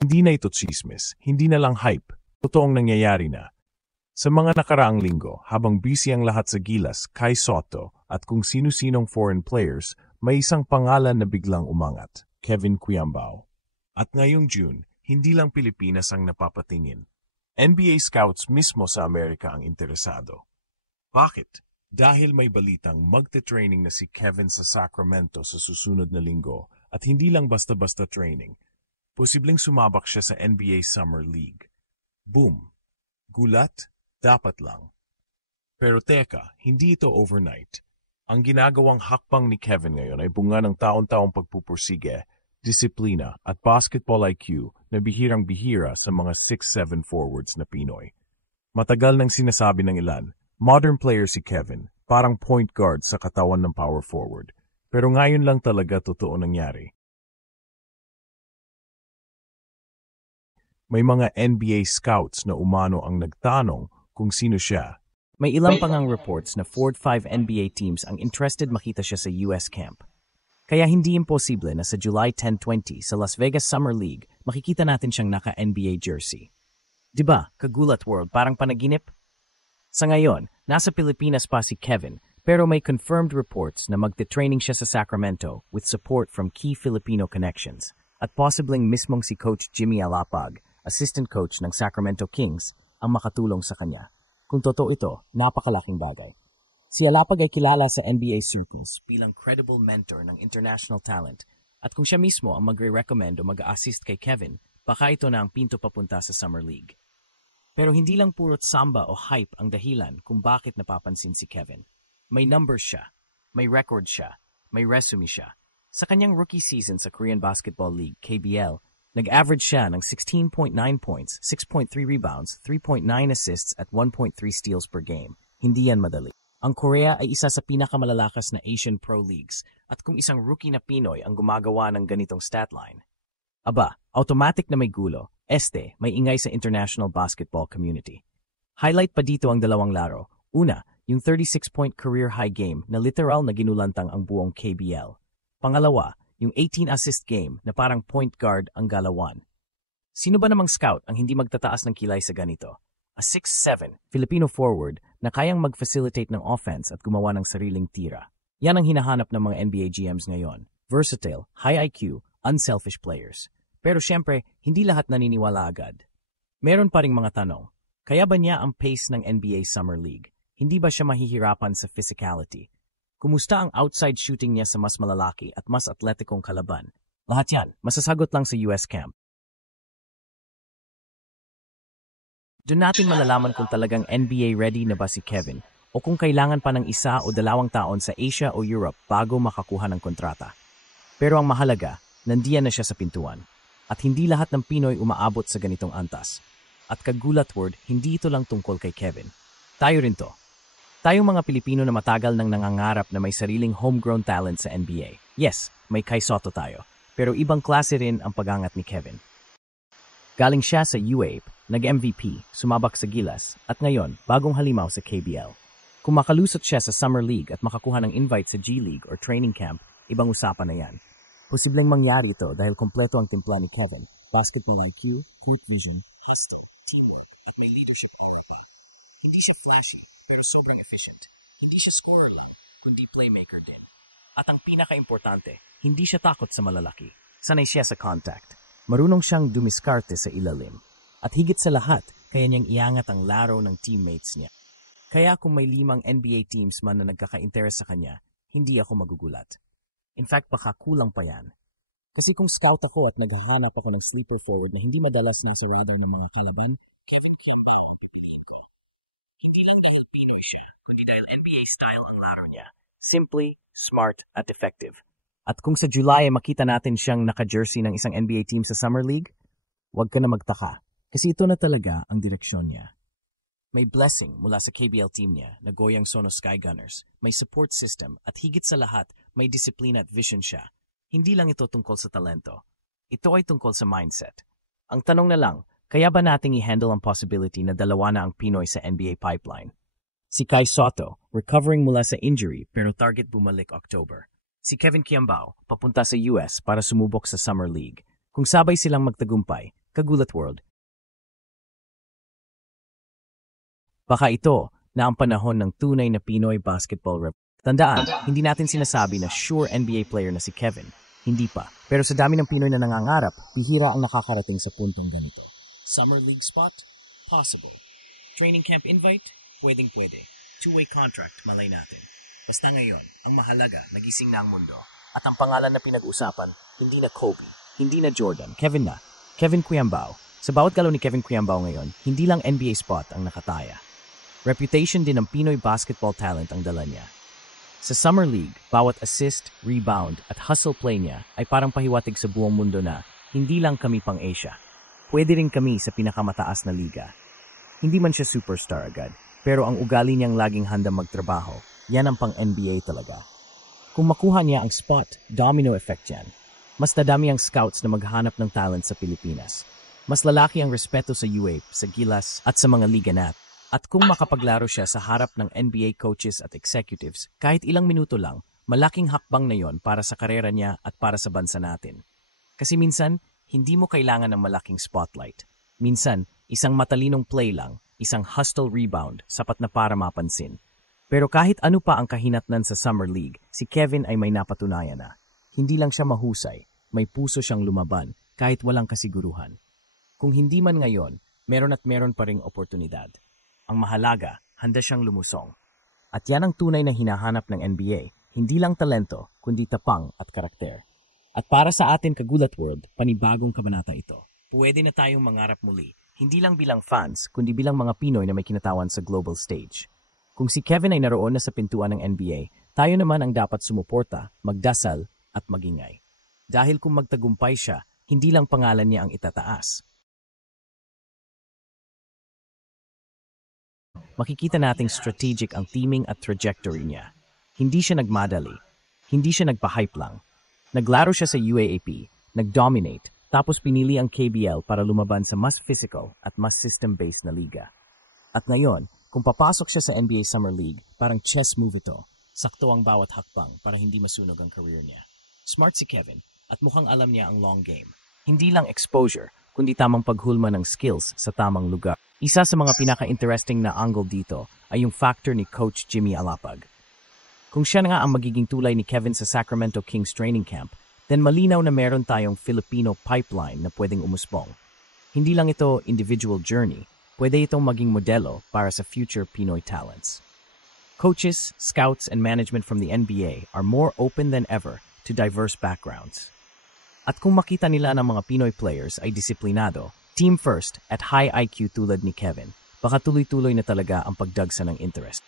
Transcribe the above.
Hindi na ito tsismis, hindi na lang hype, totoong nangyayari na. Sa mga nakaraang linggo, habang busy ang lahat sa Gilas, Kai Sotto at kung sino-sinong foreign players, may isang pangalan na biglang umangat, Kevin Quiambao. At ngayong June, hindi lang Pilipinas ang napapatingin. NBA scouts mismo sa Amerika ang interesado. Bakit? Dahil may balitang magte-training na si Kevin sa Sacramento sa susunod na linggo at hindi lang basta-basta training. Posibleng sumabak siya sa NBA Summer League. Boom! Gulat? Dapat lang. Pero teka, hindi ito overnight. Ang ginagawang hakbang ni Kevin ngayon ay bunga ng taon-taong pagpupursige, disiplina at basketball IQ na bihirang-bihira sa mga 6'7 forwards na Pinoy. Matagal nang sinasabi ng ilan, modern player si Kevin, parang point guard sa katawan ng power forward. Pero ngayon lang talaga totoo nangyari. May mga NBA scouts na umano ang nagtanong kung sino siya. May ilang pangang reports na 4-5 NBA teams ang interested makita siya sa US camp. Kaya hindi imposible na sa July 10-20 sa Las Vegas Summer League, makikita natin siyang naka-NBA jersey. Diba, kagulat world, parang panaginip? Sa ngayon, nasa Pilipinas pa si Kevin, pero may confirmed reports na magte-training siya sa Sacramento with support from key Filipino connections at possibling mismong si Coach Jimmy Alapag, assistant coach ng Sacramento Kings, ang makatulong sa kanya. Kung totoo ito, napakalaking bagay. Si Alapag ay kilala sa NBA circles bilang credible mentor ng international talent at kung siya mismo ang magre-recommend o mag-assist kay Kevin, baka ito na ang pinto papunta sa Summer League. Pero hindi lang purot samba o hype ang dahilan kung bakit napapansin si Kevin. May numbers siya, may record siya, may resume siya. Sa kanyang rookie season sa Korean Basketball League, KBL, nag-average siya ng 16.9 points, 6.3 rebounds, 3.9 assists at 1.3 steals per game. Hindi yan madali. Ang Korea ay isa sa pinakamalalakas na Asian Pro Leagues at kung isang rookie na Pinoy ang gumagawa ng ganitong stat line, aba, automatic na may gulo, may ingay sa international basketball community. Highlight pa dito ang dalawang laro. Una, yung 36-point career high game na literal na ginulantang ang buong KBL. Pangalawa, yung 18-assist game na parang point guard ang galawan. Sino ba namang scout ang hindi magtataas ng kilay sa ganito? A 6'7 Filipino forward na kayang mag-facilitate ng offense at gumawa ng sariling tira. Yan ang hinahanap ng mga NBA GMs ngayon. Versatile, high IQ, unselfish players. Pero syempre, hindi lahat naniniwala agad. Meron pa ring mga tanong. Kaya ba niya ang pace ng NBA Summer League? Hindi ba siya mahihirapan sa physicality? Kumusta ang outside shooting niya sa mas malalaki at mas atletikong kalaban? Lahat yan, masasagot lang sa US camp. Doon natin malalaman kung talagang NBA ready na ba si Kevin o kung kailangan pa ng 1 o 2 taon sa Asia o Europe bago makakuha ng kontrata. Pero ang mahalaga, nandiyan na siya sa pintuan. At hindi lahat ng Pinoy umaabot sa ganitong antas. At kagulat word, hindi ito lang tungkol kay Kevin. Tayo rin to. Tayong mga Pilipino na matagal nang nangangarap na may sariling homegrown talent sa NBA. Yes, may Kai Sotto tayo. Pero ibang klase rin ang pagangat ni Kevin. Galing siya sa UAPE, nag-MVP, sumabak sa Gilas, at ngayon, bagong halimaw sa KBL. Kung makalusot siya sa Summer League at makakuha ng invite sa G League or training camp, ibang usapan na yan. Posibleng mangyari ito dahil kompleto ang timpla ni Kevin. Basketball IQ, court vision, hustle, teamwork, at may leadership aura pa. Hindi siya flashy, pero sobrang efficient. Hindi siya scorer lang, kundi playmaker din. At ang pinaka-importante, hindi siya takot sa malalaki. Sanay siya sa contact. Marunong siyang dumiskarte sa ilalim. At higit sa lahat, kaya niyang iangat ang laro ng teammates niya. Kaya kung may 5 NBA teams man na nagkaka-interes sa kanya, hindi ako magugulat. In fact, baka kulang pa yan. Kasi kung scout ako at naghahanap ako ng sleeper forward na hindi madalas ng sa radar ng mga kalaban, Kevin Quiambao ang pipiliin ko. Hindi lang dahil Pinoy siya, kundi dahil NBA style ang laro niya. Simply, smart, at effective. At kung sa July ay makita natin siyang naka-jersey ng isang NBA team sa Summer League, huwag ka na magtaka. Kasi ito na talaga ang direksyon niya. May blessing mula sa KBL team niya na Goyang Sono Sky Gunners, may support system at higit sa lahat, may disiplina at vision siya. Hindi lang ito tungkol sa talento. Ito ay tungkol sa mindset. Ang tanong na lang, kaya ba nating i-handle ang possibility na dalawa na ang Pinoy sa NBA pipeline? Si Kai Sotto, recovering mula sa injury pero target bumalik October. Si Kevin Quiambao, papunta sa US para sumubok sa Summer League. Kung sabay silang magtagumpay, Kagulat World. Baka ito na ang panahon ng tunay na Pinoy basketball rep. Tandaan, hindi natin sinasabi na sure NBA player na si Kevin. Hindi pa. Pero sa dami ng Pinoy na nangangarap, bihira ang nakakarating sa puntong ganito. Summer League spot? Possible. Training camp invite? Pwedeng-pwede. Two-way contract, malay natin. Basta ngayon, ang mahalaga, nagising na ang mundo. At ang pangalan na pinag-usapan, hindi na Kobe, hindi na Jordan, Kevin na. Kevin Kuyambao. Sa bawat galaw ni Kevin Kuyambao ngayon, hindi lang NBA spot ang nakataya. Reputation din ng Pinoy basketball talent ang dala niya. Sa Summer League, bawat assist, rebound at hustle play niya ay parang pahiwatig sa buong mundo na hindi lang kami pang Asia. Pwede rin kami sa pinakamataas na liga. Hindi man siya superstar agad, pero ang ugali niyang laging handang magtrabaho, yan ang pang NBA talaga. Kung makuha niya ang spot, domino effect yan. Mas dadami ang scouts na maghanap ng talent sa Pilipinas. Mas lalaki ang respeto sa UAP, sa Gilas at sa mga liga nat. At kung makapaglaro siya sa harap ng NBA coaches at executives, kahit ilang minuto lang, malaking hakbang na yon para sa karera niya at para sa bansa natin. Kasi minsan, hindi mo kailangan ng malaking spotlight. Minsan, isang matalinong play lang, isang hustle rebound, sapat na para mapansin. Pero kahit ano pa ang kahinatnan sa Summer League, si Kevin ay may napatunayan na. Hindi lang siya mahusay, may puso siyang lumaban kahit walang kasiguruhan. Kung hindi man ngayon, meron at meron pa ring oportunidad. Ang mahalaga, handa siyang lumusong. At yan ang tunay na hinahanap ng NBA, hindi lang talento, kundi tapang at karakter. At para sa atin Kagulat World, panibagong kabanata ito. Pwede na tayong mangarap muli, hindi lang bilang fans, kundi bilang mga Pinoy na may kinatawan sa global stage. Kung si Kevin ay naroon na sa pintuan ng NBA, tayo naman ang dapat sumuporta, magdasal at magingay. Dahil kung magtagumpay siya, hindi lang pangalan niya ang itataas. Makikita nating strategic ang teaming at trajectory niya. Hindi siya nagmadali. Hindi siya nagpa-hype lang. Naglaro siya sa UAAP, nag-dominate, tapos pinili ang KBL para lumaban sa mas physical at mas system-based na liga. At ngayon, kung papasok siya sa NBA Summer League, parang chess move ito. Sakto ang bawat hakbang para hindi masunog ang career niya. Smart si Kevin at mukhang alam niya ang long game. Hindi lang exposure, kundi tamang paghulma ng skills sa tamang lugar. Isa sa mga pinaka-interesting na angle dito ay yung factor ni Coach Jimmy Alapag. Kung siya nga ang magiging tulay ni Kevin sa Sacramento Kings training camp, then malinaw na meron tayong Filipino pipeline na pwedeng umusbong. Hindi lang ito individual journey, pwede itong maging modelo para sa future Pinoy talents. Coaches, scouts, and management from the NBA are more open than ever to diverse backgrounds. At kung makita nila ng mga Pinoy players ay disiplinado, team first at high IQ tulad ni Kevin, baka tuloy-tuloy na talaga ang pagdagsa ng interest.